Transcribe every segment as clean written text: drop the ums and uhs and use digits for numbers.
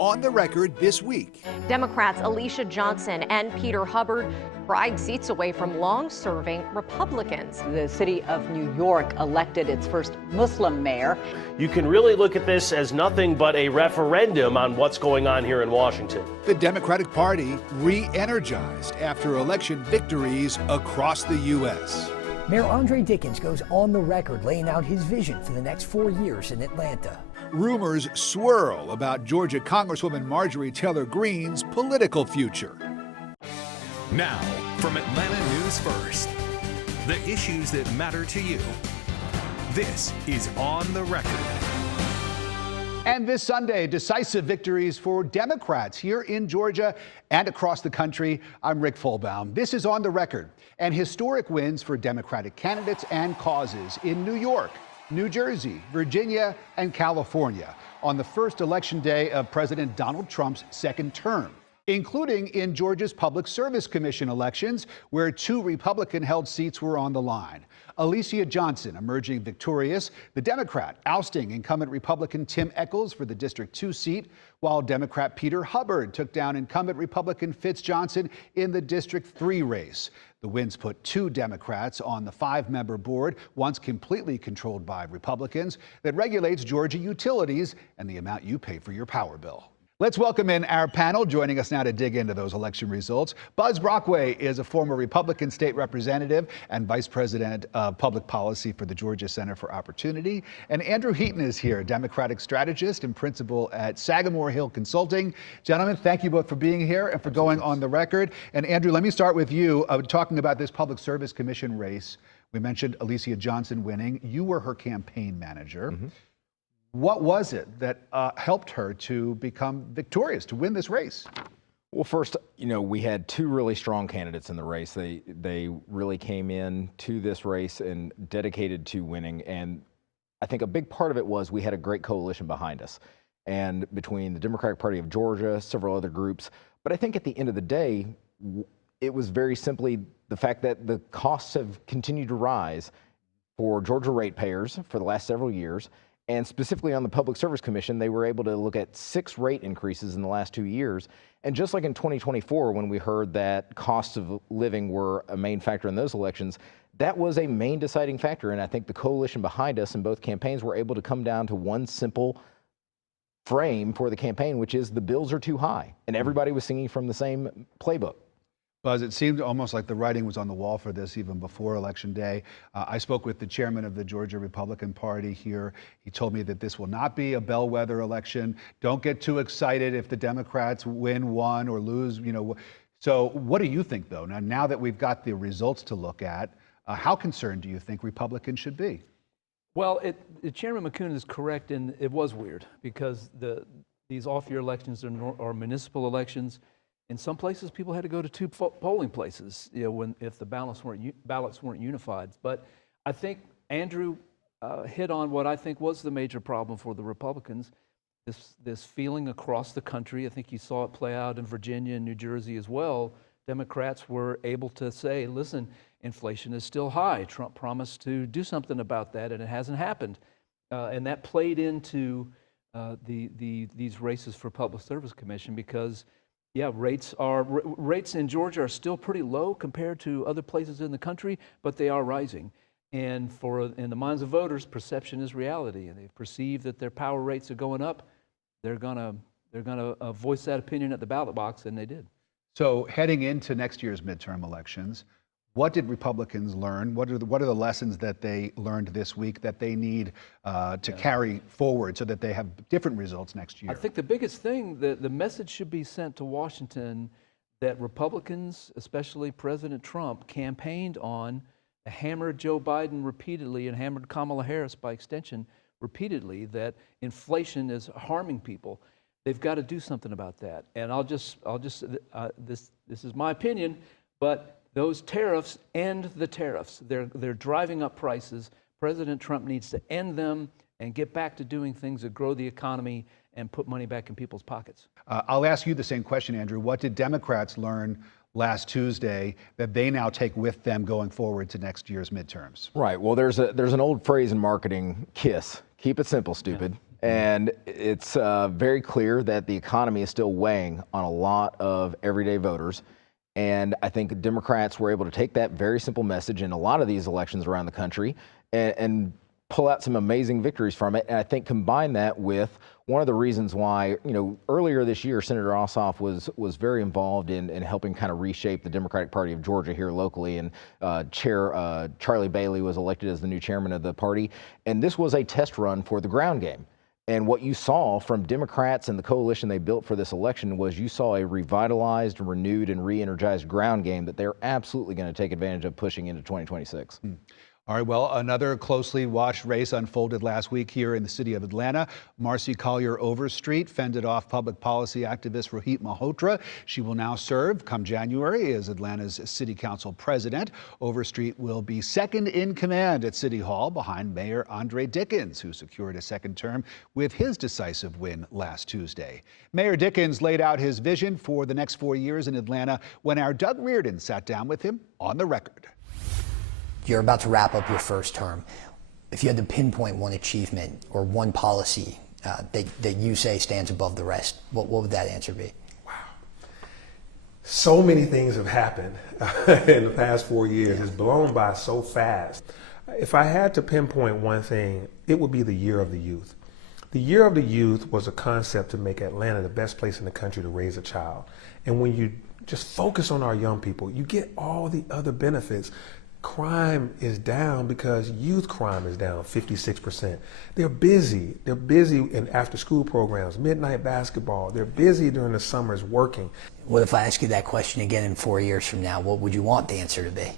On the Record this week. Democrats Alicia Johnson and Peter Hubbard pried seats away from long-serving Republicans. The city of New York elected its first Muslim mayor. You can really look at this as nothing but a referendum on what's going on here in Washington. The Democratic Party re-energized after election victories across the U.S. Mayor Andre Dickens goes on the record laying out his vision for the next 4 years in Atlanta. Rumors swirl about Georgia Congresswoman Marjorie Taylor Greene's political future. Now, from Atlanta News First, the issues that matter to you. This is On the Record. And this Sunday, decisive victories for Democrats here in Georgia and across the country. I'm Rick Fulbaum. This is On the Record, and historic wins for Democratic candidates and causes in New York, New Jersey, Virginia, and California on the first election day of President Donald Trump's second term, including in Georgia's Public Service Commission elections, where 2 Republican-held seats were on the line. Alicia Johnson emerging victorious, the Democrat ousting incumbent Republican Tim Echols for the District 2 seat, while Democrat Peter Hubbard took down incumbent Republican Fitz Johnson in the District 3 race. The wins put 2 Democrats on the 5-member board, once completely controlled by Republicans, that regulates Georgia utilities and the amount you pay for your power bill. Let's welcome in our panel. Joining us now to dig into those election results, Buzz Brockway is a former Republican state representative and vice president of public policy for the Georgia Center for Opportunity. And Andrew Heaton is here, Democratic strategist and principal at Sagamore Hill Consulting. Gentlemen, thank you both for being here and for going on the record. And Andrew, let me start with you, talking about this Public Service Commission race. We mentioned Alicia Johnson winning. You were her campaign manager. Mm-hmm. What was it that helped her to become victorious, to win this race? Well, first, we had 2 really strong candidates in the race. They really came in to this race and dedicated to winning. And I think a big part of it was we had a great coalition behind us, and between the Democratic Party of Georgia, several other groups. But I think at the end of the day, it was very simply the fact that the costs have continued to rise for Georgia ratepayers for the last several years. And specifically on the Public Service Commission, they were able to look at 6 rate increases in the last 2 years. And just like in 2024, when we heard that costs of living were a main factor in those elections, that was a main deciding factor. And I think the coalition behind us in both campaigns were able to come down to one simple frame for the campaign, which is the bills are too high. And everybody was singing from the same playbook. Buzz, it seemed almost like the writing was on the wall for this even before Election Day. I spoke with the chairman of the Georgia Republican Party here. He told me that this will not be a bellwether election. Don't get too excited if the Democrats win one or lose, So what do you think, though? Now that we've got the results to look at, how concerned do you think Republicans should be? Well, Chairman McCoon is correct, and it was weird because these off-year elections are municipal elections. In some places, people had to go to 2 polling places, if the ballots weren't unified. But I think Andrew hit on what I think was the major problem for the Republicans, this feeling across the country. I think you saw it play out in Virginia and New Jersey as well. Democrats were able to say, listen, inflation is still high. Trump promised to do something about that, and it hasn't happened. And that played into these races for Public Service Commission because rates in Georgia are still pretty low compared to other places in the country, but they are rising. And in the minds of voters, perception is reality, and they perceive that their power rates are going up. They're gonna voice that opinion at the ballot box, and they did. So heading into next year's midterm elections, what did Republicans learn? What are the lessons that they learned this week that they need to carry forward so that they have different results next year? I think the biggest thing, the message should be sent to Washington that Republicans, especially President Trump, campaigned on, hammered Joe Biden repeatedly and hammered Kamala Harris by extension repeatedly that inflation is harming people. They've got to do something about that. And this is my opinion, but those tariffs end the tariffs. They're driving up prices. President Trump needs to end them and get back to doing things that grow the economy and put money back in people's pockets. I'll ask you the same question, Andrew. What did Democrats learn last Tuesday that they now take with them going forward to next year's midterms? Right. Well, there's an old phrase in marketing, KISS. Keep it simple, stupid. And it's very clear that the economy is still weighing on a lot of everyday voters. And I think Democrats were able to take that very simple message in a lot of these elections around the country and pull out some amazing victories from it. And I think combine that with one of the reasons why, earlier this year, Senator Ossoff was very involved in helping kind of reshape the Democratic Party of Georgia here locally. And Chair Charlie Bailey was elected as the new chairman of the party. And this was a test run for the ground game. And what you saw from Democrats and the coalition they built for this election was you saw a revitalized, renewed, and re-energized ground game that they're absolutely going to take advantage of pushing into 2026. All right, well, another closely watched race unfolded last week here in the city of Atlanta. Marcy Collier Overstreet fended off public policy activist Rohit Malhotra. She will now serve come January as Atlanta's city council president. Overstreet will be second in command at City Hall behind Mayor Andre Dickens, who secured a second term with his decisive win last Tuesday. Mayor Dickens laid out his vision for the next 4 years in Atlanta when our Doug Reardon sat down with him on the record. You're about to wrap up your first term. If you had to pinpoint one achievement or one policy that you say stands above the rest, what would that answer be? Wow. So many things have happened in the past 4 years. It's blown by so fast. If I had to pinpoint one thing, it would be the Year of the Youth. The Year of the Youth was a concept to make Atlanta the best place in the country to raise a child. And when you just focus on our young people, you get all the other benefits. Crime is down because youth crime is down 56%. They're busy. They're busy in after-school programs, midnight basketball. They're busy during the summers working. What if I ask you that question again in 4 years from now? What would you want the answer to be?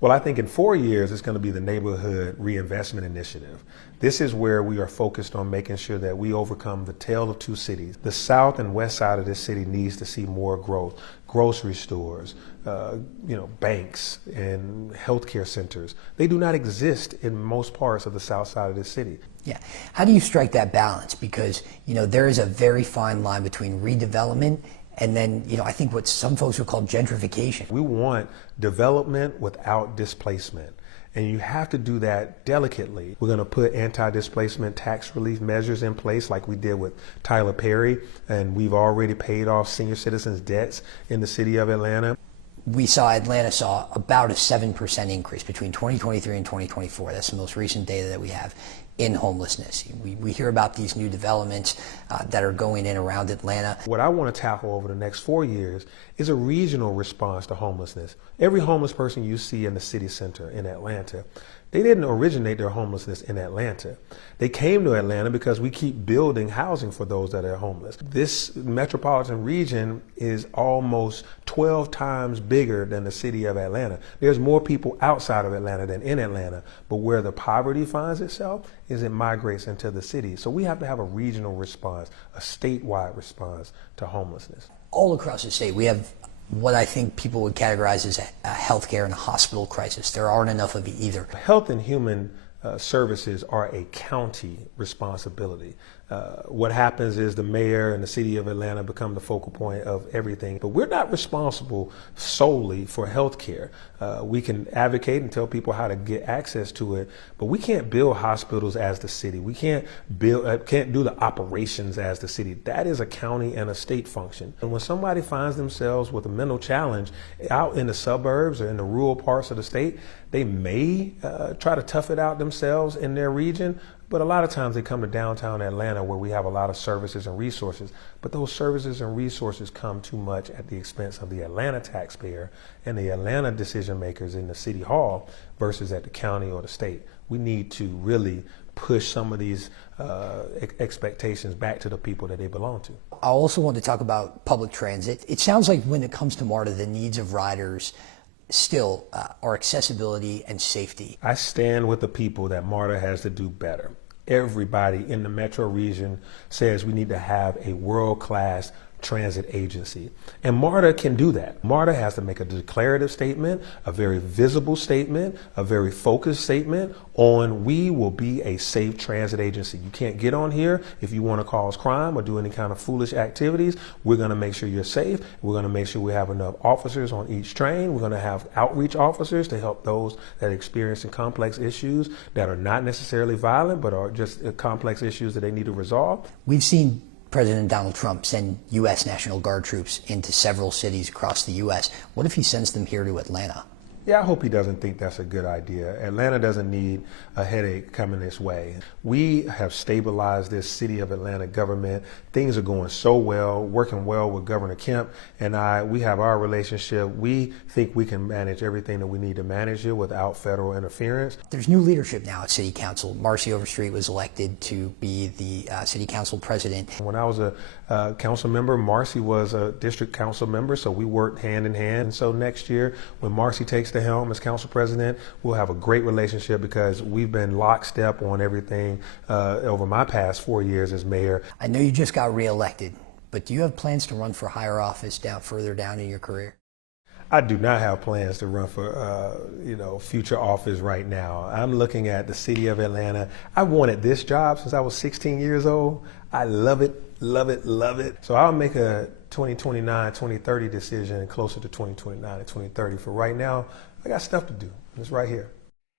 Well, I think in 4 years, it's going to be the Neighborhood Reinvestment Initiative. This is where we are focused on making sure that we overcome the tale of two cities. The south and west side of this city needs to see more growth. Grocery stores, banks and healthcare centers. They do not exist in most parts of the south side of this city. Yeah. How do you strike that balance? Because, there is a very fine line between redevelopment and then, I think what some folks would call gentrification. We want development without displacement. And you have to do that delicately. We're going to put anti-displacement tax relief measures in place like we did with Tyler Perry, and we've already paid off senior citizens' debts in the city of Atlanta. Atlanta saw about a 7% increase between 2023 and 2024. That's the most recent data that we have in homelessness. We hear about these new developments that are going in around Atlanta. What I want to tackle over the next 4 years is a regional response to homelessness. Every homeless person you see in the city center in Atlanta, they didn't originate their homelessness in Atlanta. They came to Atlanta because we keep building housing for those that are homeless. This metropolitan region is almost 12 times bigger than the city of Atlanta. There's more people outside of Atlanta than in Atlanta, but where the poverty finds itself is it migrates into the city. So we have to have a regional response, a statewide response to homelessness. All across the state, we have what I think people would categorize as a healthcare and a hospital crisis. There aren't enough of either. Health and human services are a county responsibility. What happens is the mayor and the city of Atlanta become the focal point of everything. But we're not responsible solely for health care. We can advocate and tell people how to get access to it, but we can't build hospitals as the city. We can't do the operations as the city. That is a county and a state function. And when somebody finds themselves with a mental challenge out in the suburbs or in the rural parts of the state, they may try to tough it out themselves in their region, but a lot of times they come to downtown Atlanta where we have a lot of services and resources. But those services and resources come too much at the expense of the Atlanta taxpayer and the Atlanta decision makers in the city hall versus at the county or the state. We need to really push some of these expectations back to the people that they belong to. I also want to talk about public transit. It sounds like when it comes to MARTA, the needs of riders still are accessibility and safety. I stand with the people that MARTA has to do better. Everybody in the metro region says we need to have a world-class transit agency. And MARTA can do that. MARTA has to make a declarative statement, a very visible statement, a very focused statement on we will be a safe transit agency. You can't get on here if you want to cause crime or do any kind of foolish activities. We're going to make sure you're safe. We're going to make sure we have enough officers on each train. We're going to have outreach officers to help those that are experiencing complex issues that are not necessarily violent, but are just complex issues that they need to resolve. We've seen President Donald Trump send U.S. National Guard troops into several cities across the U.S. What if he sends them here to Atlanta? Yeah, I hope he doesn't think that's a good idea. Atlanta doesn't need a headache coming this way. We have stabilized this city of Atlanta government. Things are going so well, working well with Governor Kemp and I. We have our relationship. We think we can manage everything that we need to manage it without federal interference. There's new leadership now at City Council. Marcy Overstreet was elected to be the City Council president. When I was a council member, Marcy was a district council member, so we worked hand in hand. And so next year, when Marcy takes the helm as council president, we'll have a great relationship because we've been lockstep on everything over my past 4 years as mayor. I know you just got reelected, but do you have plans to run for higher office further down in your career? I do not have plans to run for future office right now. I'm looking at the city of Atlanta. I wanted this job since I was 16 years old. I love it, love it, love it. So I'll make a 2029, 2030 decision closer to 2029 and 2030. For right now, I got stuff to do. It's right here.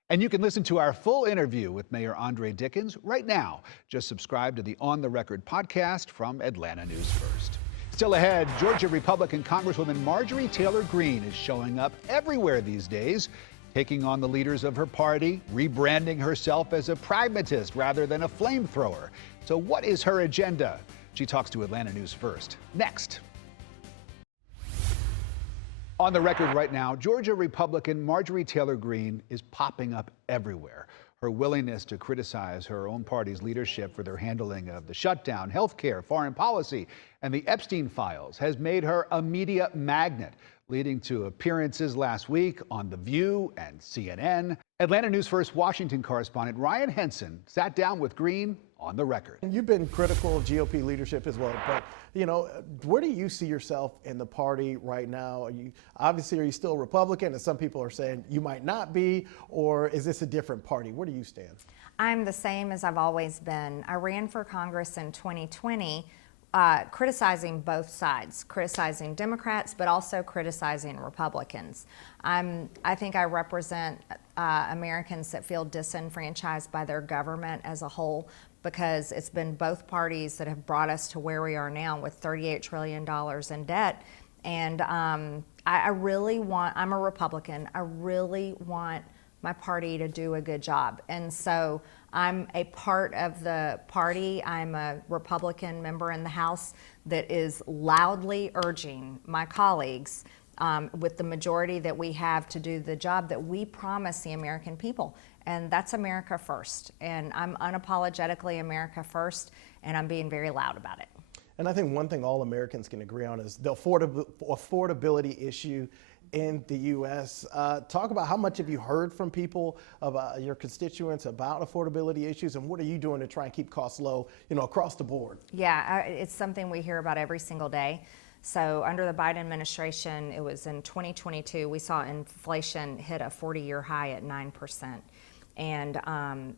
And you can listen to our full interview with Mayor Andre Dickens right now. Just subscribe to the On the Record podcast from Atlanta News First. Still ahead, Georgia Republican Congresswoman Marjorie Taylor Greene is showing up everywhere these days, taking on the leaders of her party, rebranding herself as a pragmatist rather than a flamethrower. So what is her agenda? She talks to Atlanta News First. Next. On the record right now, Georgia Republican Marjorie Taylor Greene is popping up everywhere. Her willingness to criticize her own party's leadership for their handling of the shutdown, health care, foreign policy, and the Epstein files has made her a media magnet, leading to appearances last week on The View and CNN. Atlanta News First Washington correspondent Ryan Henson sat down with Greene on the record. You've been critical of GOP leadership as well, but where do you see yourself in the party right now? Are you still Republican, as some people are saying you might not be, or is this a different party? Where do you stand? I'm the same as I've always been. I ran for Congress in 2020, criticizing both sides, criticizing Democrats, but also criticizing Republicans. I think I represent Americans that feel disenfranchised by their government as a whole, because it's been both parties that have brought us to where we are now with $38 trillion in debt. And I'm a Republican, I really want my party to do a good job. And so I'm a part of the party. I'm a Republican member in the House that is loudly urging my colleagues with the majority that we have to do the job that we promise the American people. And that's America first. And I'm unapologetically America first, and I'm being very loud about it. And I think one thing all Americans can agree on is the affordability issue in the U.S. Talk about how much have you heard from people, about your constituents, about affordability issues, and what are you doing to try and keep costs low, across the board? Yeah, it's something we hear about every single day. So under the Biden administration, it was in 2022, we saw inflation hit a 40-year high at 9%. And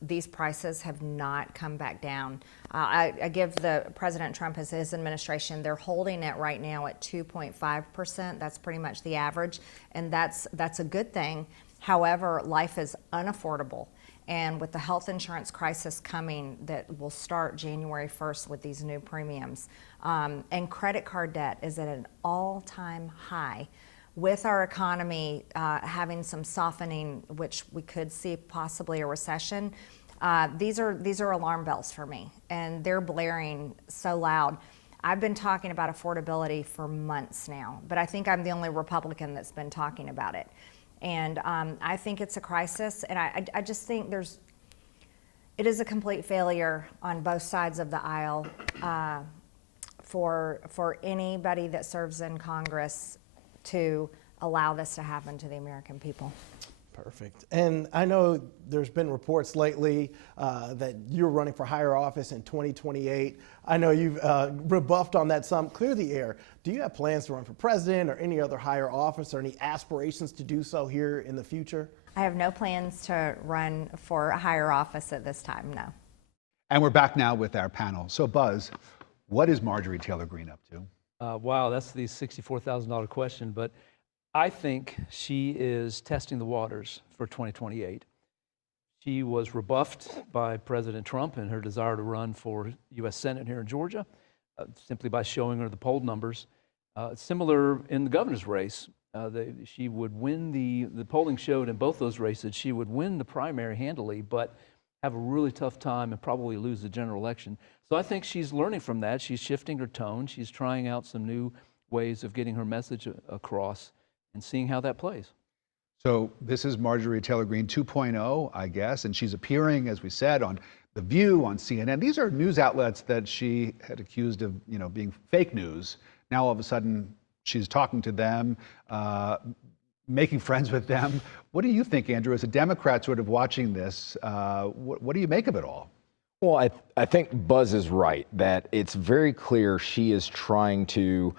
these prices have not come back down. I give the President Trump as his administration, they're holding it right now at 2.5%. That's pretty much the average, and that's a good thing. However, life is unaffordable. And with the health insurance crisis coming that will start January 1st with these new premiums, and credit card debt is at an all-time high. With our economy having some softening, which we could see possibly a recession, these are alarm bells for me, and they're blaring so loud. I've been talking about affordability for months now, but I think I'm the only Republican that's been talking about it. And I think it's a crisis, and I just think it is a complete failure on both sides of the aisle for anybody that serves in Congress to allow this to happen to the American people. Perfect. And I know there's been reports lately that you're running for higher office in 2028. I know you've rebuffed on that some. Clear the air. Do you have plans to run for president or any other higher office or any aspirations to do so here in the future? I have no plans to run for a higher office at this time, no. And we're back now with our panel. So Buzz, what is Marjorie Taylor Greene up to? Wow, that's the $64,000 question, but I think she is testing the waters for 2028. She was rebuffed by President Trump in her desire to run for U.S. Senate here in Georgia, simply by showing her the poll numbers. Similar in the governor's race, she would win the polling showed in both those races, she would win the primary handily, but have a really tough time and probably lose the general election. So I think she's learning from that. She's shifting her tone. She's trying out some new ways of getting her message across and seeing how that plays. So this is Marjorie Taylor Greene 2.0, I guess, and she's appearing, as we said, on The View, on CNN. These are news outlets that she had accused of, being fake news. Now all of a sudden she's talking to them, making friends with them. What do you think, Andrew, as a Democrat sort of watching this? What do you make of it all? Well, I think Buzz is right, that it's very clear she is trying to,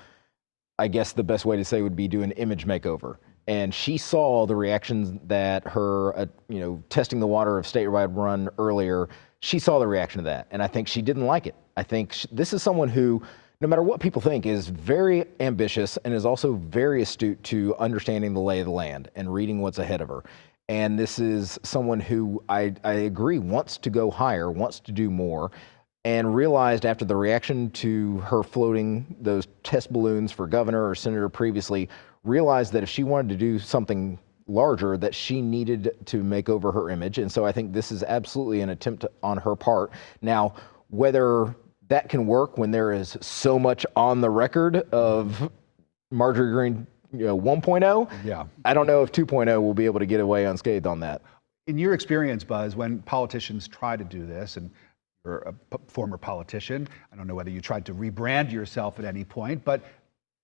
I guess the best way to say would be do an image makeover. And she saw the reactions that her, testing the water of statewide run earlier, she saw the reaction to that. And I think she didn't like it. I think this is someone who, no matter what people think, is very ambitious and is also very astute to understanding the lay of the land and reading what's ahead of her. And this is someone who I agree wants to go higher, wants to do more, and realized after the reaction to her floating those test balloons for governor or senator previously, realized that if she wanted to do something larger, that she needed to make over her image. And so I think this is absolutely an attempt on her part. Now, whether that can work when there is so much on the record of Marjorie Greene 1.0, yeah, I don't know if 2.0 will be able to get away unscathed on that. In your experience, Buzz, when politicians try to do this, and you're a former politician, I don't know whether you tried to rebrand yourself at any point, but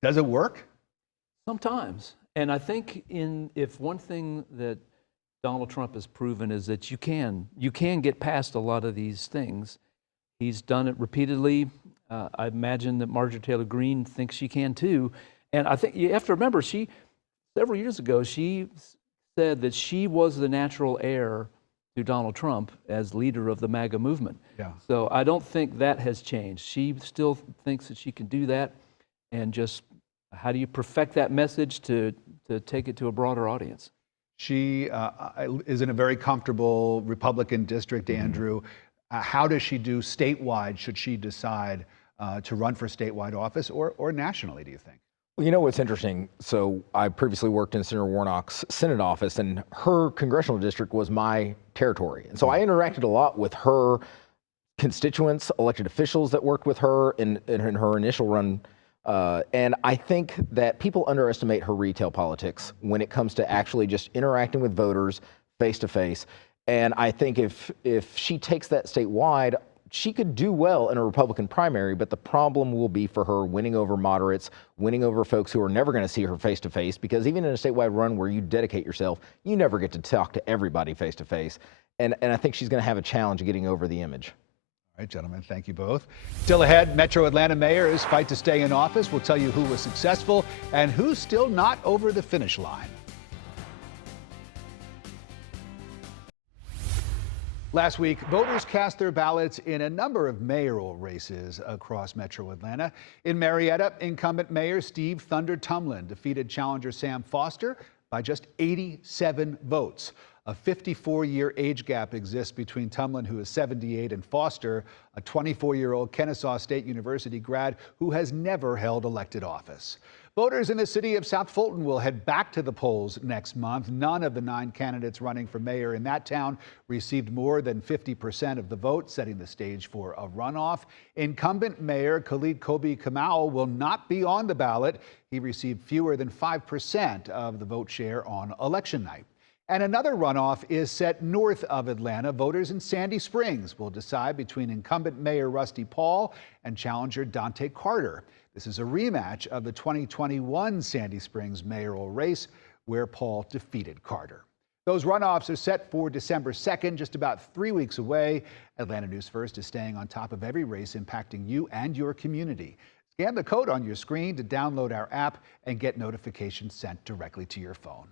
does it work? Sometimes. And I think if one thing that Donald Trump has proven is that you can get past a lot of these things. He's done it repeatedly. I imagine that Marjorie Taylor Greene thinks she can too. And I think you have to remember, several years ago, she said that she was the natural heir to Donald Trump as leader of the MAGA movement. Yeah. So I don't think that has changed. She still thinks that she can do that, and just how do you perfect that message to take it to a broader audience? She is in a very comfortable Republican district, Andrew. How does she do statewide, should she decide to run for statewide office, or nationally, do you think? Well, you know what's interesting? So I previously worked in Senator Warnock's Senate office, and her congressional district was my territory. And so I interacted a lot with her constituents, elected officials that worked with her in her initial run. And I think that people underestimate her retail politics when it comes to actually just interacting with voters face to face. And I think if she takes that statewide, she could do well in a Republican primary, but the problem will be for her winning over moderates, winning over folks who are never going to see her face to face, because even in a statewide run where you dedicate yourself, you never get to talk to everybody face to face. And I think she's going to have a challenge getting over the image. All right, gentlemen, thank you both. Still ahead, Metro Atlanta mayors fight to stay in office. We'll tell you who was successful and who's still not over the finish line. Last week, voters cast their ballots in a number of mayoral races across Metro Atlanta. In Marietta, incumbent Mayor Steve Thunder Tumlin defeated challenger Sam Foster by just 87 votes. A 54-year age gap exists between Tumlin, who is 78, and Foster, a 24-year-old Kennesaw State University grad who has never held elected office. Voters in the city of South Fulton will head back to the polls next month. None of the 9 candidates running for mayor in that town received more than 50% of the vote, setting the stage for a runoff. Incumbent Mayor Khalid Kobi Kamau will not be on the ballot. He received fewer than 5% of the vote share on election night. And another runoff is set north of Atlanta. Voters in Sandy Springs will decide between incumbent Mayor Rusty Paul and challenger Dante Carter. This is a rematch of the 2021 Sandy Springs mayoral race, where Paul defeated Carter. Those runoffs are set for December 2nd, just about 3 weeks away. Atlanta News First is staying on top of every race impacting you and your community. Scan the code on your screen to download our app and get notifications sent directly to your phone.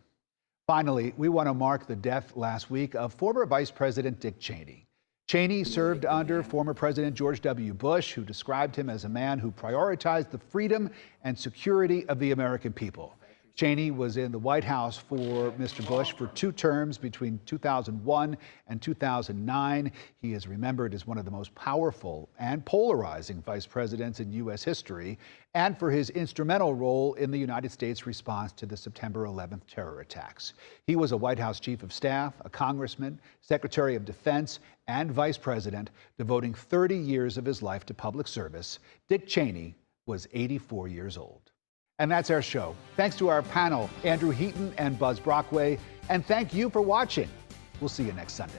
Finally, we want to mark the death last week of former Vice President Dick Cheney. Cheney served under former President George W. Bush, who described him as a man who prioritized the freedom and security of the American people. Cheney was in the White House for Mr. Bush for 2 terms between 2001 and 2009. He is remembered as one of the most powerful and polarizing vice presidents in U.S. history, and for his instrumental role in the United States response to the September 11th terror attacks. He was a White House chief of staff, a congressman, secretary of defense, and vice president, devoting 30 years of his life to public service. Dick Cheney was 84 years old. And that's our show. Thanks to our panel, Andrew Heaton and Buzz Brockway, and thank you for watching. We'll see you next Sunday.